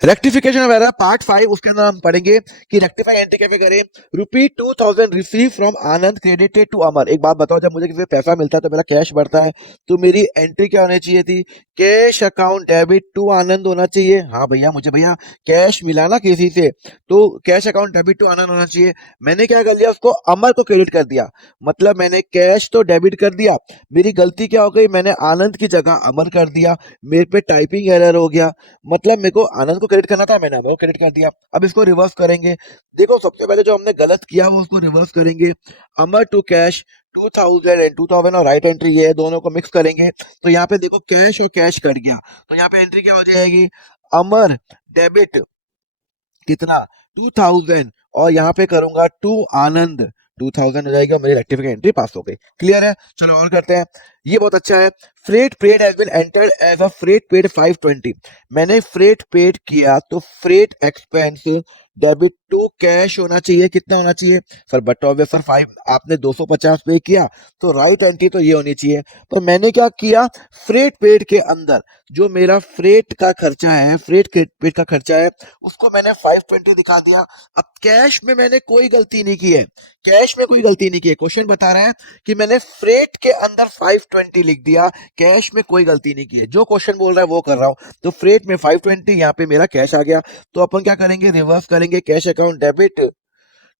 Rectification वगैरह part 5 उसके अंदर हम पढ़ेंगे कि रेक्टिफाई एंट्री कैसे करें। ₹2000 receive from Anand credited to Amar. एक बात बताओ, जब मुझे किसी से पैसा मिलता है तो मेरा कैश बढ़ता है, तो मेरी एंट्री क्या होनी चाहिए थी? कैश अकाउंट डेबिट टू आनंद होना चाहिए। हाँ भैया, मुझे भैया कैश मिला ना किसी से, तो कैश अकाउंट डेबिट टू आनंद होना चाहिए। मैंने क्या कर लिया, उसको अमर को क्रेडिट कर दिया। मतलब मैंने कैश तो डेबिट कर दिया, मेरी गलती क्या हो गई, मैंने आनंद की जगह अमर कर दिया। मेरे पे टाइपिंग एरर हो गया, मतलब मेरे को आनंद को क्रेडिट करना था, मैंने अमर को क्रेडिट कर दिया। अब इसको रिवर्स करेंगे। देखो, सबसे पहले जो हमने गलत किया वो उसको रिवर्स करेंगे। अमर टू कैश 2000 एंड 2000 और राइट एंट्री ये है, दोनों को मिक्स करेंगे। तो यहाँ पे देखो कैश और कैश कट गया, तो यहाँ पे एंट्री क्या हो जाएगी? अमर डेबिट कितना? 2000, और यहाँ पे करूंगा टू आनंद 2000 हो जाएगा, मेरी रेक्टिफिकेशन एंट्री पास हो गई। क्लियर है? चलो और करते हैं। ये बहुत अच्छा है। Freight paid has been entered as a freight paid 520। मैंने फ्रेट पेड किया तो freight expense debit to cash होना चाहिए। कितना होना चाहिए सर? बट ऑब्वियस सर 5, आपने 250 पे किया, तो राइट एंट्री तो ये होनी चाहिए। पर मैंने क्या किया, फ्रेट पेड के अंदर जो मेरा फ्रेट का खर्चा है, फ्रेट पेड का खर्चा है, उसको मैंने 520 दिखा दिया। अब कैश में मैंने कोई गलती नहीं की है, कैश में कोई गलती नहीं की है। क्वेश्चन बता रहा है कि मैंने फ्रेट के अंदर 520 लिख दिया, कैश में कोई गलती नहीं की है। जो क्वेश्चन बोल रहा है वो कर रहा हूं। तो फ्रेट में 520, यहाँ पे मेरा कैश आ गया। तो अपन क्या करेंगे, रिवर्स करेंगे। Cash account debit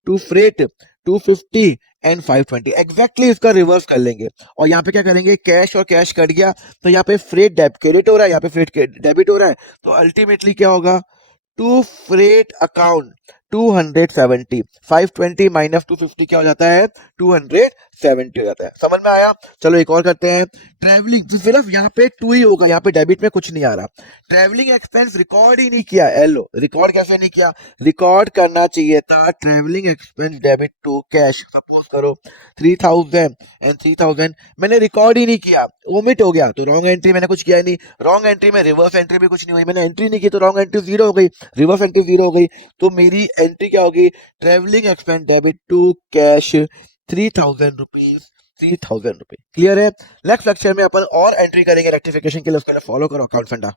to freight 250 and 520, exactly इसका रिवर्स कर लेंगे। और यहाँ पे क्या करेंगे, कैश और कैश कट गया, तो यहाँ पे फ्रेट डेबिट क्रेडिट हो रहा है, यहाँ पे फ्रेट डेबिट हो रहा है। तो अल्टीमेटली क्या होगा, टू फ्रेट अकाउंट 270, 520 माइनस 250 क्या हो जाता है? 270 हो जाता है। समझ में आया? चलो एक और करते हैं। ट्रैवलिंग तो सिर्फ यहाँ पे टू ही होगा, यहाँ पे डेबिट में कुछ नहीं आ रहा। ट्रैवलिंग एक्सपेंस रिकॉर्ड ही नहीं किया। एलो रिकॉर्ड कैसे नहीं किया? रिकॉर्ड करना चाहिए था travelling expense debit to cash. Suppose करो 3000 एंड 3000 मैंने रिकॉर्ड ही नहीं किया, ओमिट हो गया, तो रॉन्ग एंट्री मैंने कुछ किया ही नहीं। रॉन्ग एंट्री में रिवर्स एंट्री भी कुछ नहीं हुई, मैंने एंट्री नहीं की तो रॉन्ग एंट्री जीरो हो गई, रिवर्स एंट्री जीरो हो गई। तो मेरी एंट्री क्या होगी, travelling expense debit to cash 3000 rupees, 3000 rupees. Clear है? नेक्स्ट लेक्चर में अपन और एंट्री करेंगे रेक्टिफिकेशन के लिए, उसके लिए फॉलो करो अकाउंट फंडा।